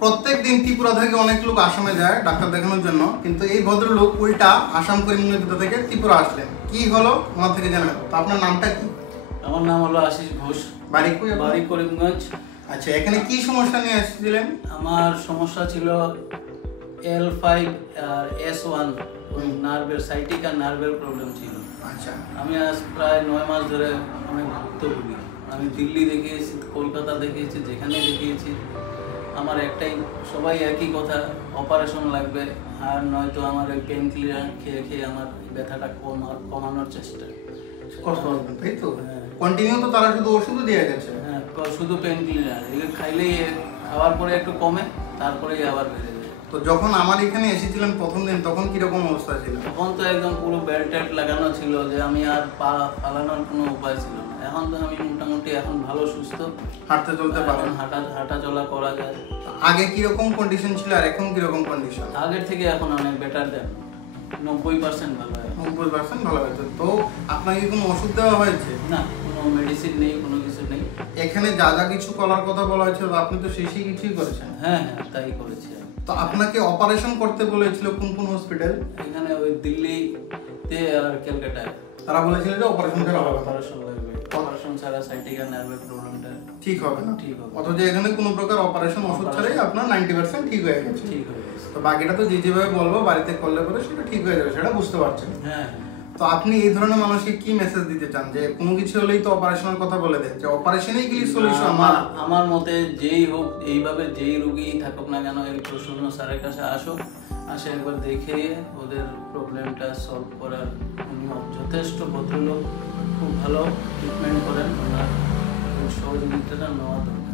প্রত্যেক দিন ত্রিপুরা থেকে অনেক লোক আসামে যায় ডাক্তার দেখানোর জন্য, কিন্তু এই ভদ্রলোক উল্টা আসাম করিমগঞ্জ থেকে ত্রিপুরা আসলেন। কি হলো ওনার থেকে জানা গেল। তো আপনার নামটা কি? আমার নাম হলো আশিস ঘোষ, বাড়ি করিমগঞ্জ। আচ্ছা, এখানে কি সমস্যা নিয়ে এসেছিলেন? আমার সমস্যা ছিল L5 আর S1 ওই নার্ভের সাইটিকা নার্ভের প্রবলেম ছিল। আচ্ছা, আমি আজ প্রায় 9 মাস ধরে অনেক ভুক্তভোগী। আমি দিল্লি দেখিয়েছি, কলকাতা দেখিয়েছি, যেখানে দেখিয়েছি আমার একটাই, সবাই একই কথা, অপারেশন লাগবে আর নয়তো আমার ওই পেন কিলার খেয়ে খেয়ে আমার ব্যথাটা কমানোর চেষ্টা। কষ্ট হবে তাই তো? কন্টিনিউ তো তারা শুধু ওষুধও দিয়ে গেছে। হ্যাঁ, শুধু পেন কিলার এগুলো খাইলেই, খাওয়ার পরে একটু কমে, তারপরেই আবার বেড়ে যায়। তো যখন আমার এখানে এসেছিলেন প্রথম দিন, তখন কিরকম অবস্থা ছিল? তখন তো একদম পুরো বেল্ট টেল্ট লাগানো ছিল, যে আমি আর পা ফালানোর কোনো উপায় ছিল না। এখন তো আমি মোটামুটি এখন ভালো সুস্থ, হাঁটতে চলতে পারেন, হাঁটা চলা করা যায়। আগে কিরকম কন্ডিশন ছিল আর এখন কিরকম কন্ডিশন? আগের থেকে এখন অনেক বেটার দেন, 90% ভালো হয়। 90% ভালো হয়েছে। তো আপনাকে কোনো ওষুধ দেওয়া হয়েছে? না, কোনো মেডিসিন নেই, কোনো কিছু নেই। এখানে যা যা কিছু করার কথা বলা হয়েছে আপনি তো সেই কিছুই করেছেন। হ্যাঁ হ্যাঁ, তাই করেছি। তো আপনাকে অপারেশন করতে বলেছিল কোন কোন হসপিটাল? এখানে ওই দিল্লিতে আর ক্যালকাটায়। তারা বলেছিল যে অপারেশন করা হবে, অপারেশন লাগবে, অপারেশন ছাড়া সাইটিকা নার্ভের প্রবলেমটা ঠিক হবে না। ঠিক হবে, অথচ এখানে কোনো প্রকার অপারেশন ওষুধ ছাড়াই আপনার 90% ঠিক হয়ে গেছে। ঠিক হয়ে গেছে। তো বাকিটা তো যেভাবে বলবো বাড়িতে করলে পরে সেটা ঠিক হয়ে যাবে, সেটা বুঝতে পারছেন। হ্যাঁ। তো আপনি এই ধরনের মানুষকে কি মেসেজ দিতে চান যে কোনো কিছু হলেই তো অপারেশনের কথা বলে দেন, যে অপারেশনেই কি সলিউশন? আমার মতে যেই হোক, এইভাবে যেই রোগী থাকুক না কেন, এই প্রসন্ন স্যারের কাছে আসে একবার দেখে ওদের প্রবলেমটা সলভ করার উনি যথেষ্ট ভদ্রলোক, খুব ভালো ট্রিটমেন্ট করেন, ওনার সহযোগিতাটা নেওয়া দরকার।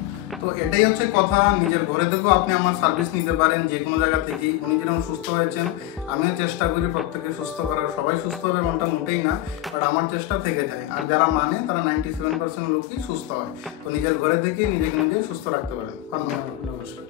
তো এটাই হচ্ছে কথা, নিজের ঘরে থেকেও আপনি আমার সার্ভিস নিতে পারেন যে কোনো জায়গা থেকেই। উনি যেরকম সুস্থ হয়েছেন, আমিও চেষ্টা করি প্রত্যেকে সুস্থ করার। সবাই সুস্থ হবে এমনটা মোটেই না, বাট আমার চেষ্টা থেকে যায়। আর যারা মানে তারা 97% লোকই সুস্থ হয়। তো নিজের ঘরে থেকেই নিজেকে নিজে সুস্থ রাখতে পারেন। ধন্যবাদ। নমস্কার।